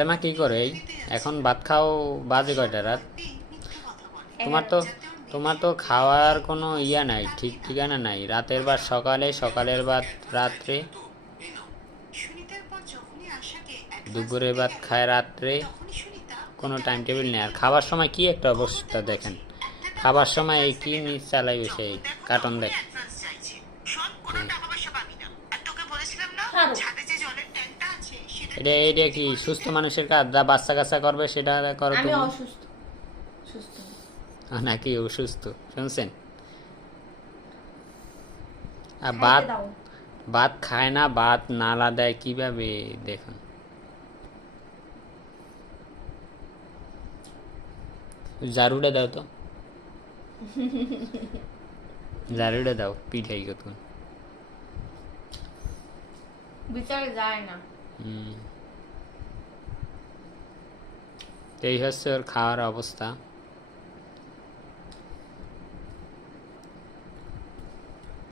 আরে মা কি করে এই এখন ভাত খাও, বাজে কয়টা রাত? তোমার তো তোমার তো খাওয়ার কোনো ইয়া নাই, ঠিক ঠিকানা নাই। রাতের ভাত সকালে, সকালের ভাত রাত্রে, দুপুরের ভাত খায় রাত্রে, কোনো টাইম টেবিল নেই। আর খাবার সময় কি একটা অবস্থা দেখেন, খাবার সময় এই কি নিজ চালাই সেই কার্টন দেখ। এটা এটা কি সুস্থ মানুষের কাজ? যা বাচ্চা কাচ্চা করবে সেটা করো আমি তুমি? অসুস্থ, সুস্থ না। নাকি অসুস্থ শুনছেন? আর খাইতে ভাত দাও। ভাত খায় না, ভাত নালা দেয় কিভাবে দেখুন। ঝাড়ুটা দাও তো, ঝাড়ুটা দাও, পিঠাই কতক্ষণ। বিচারে যায় না। এই হচ্ছে ওর খাওয়ার অবস্থা।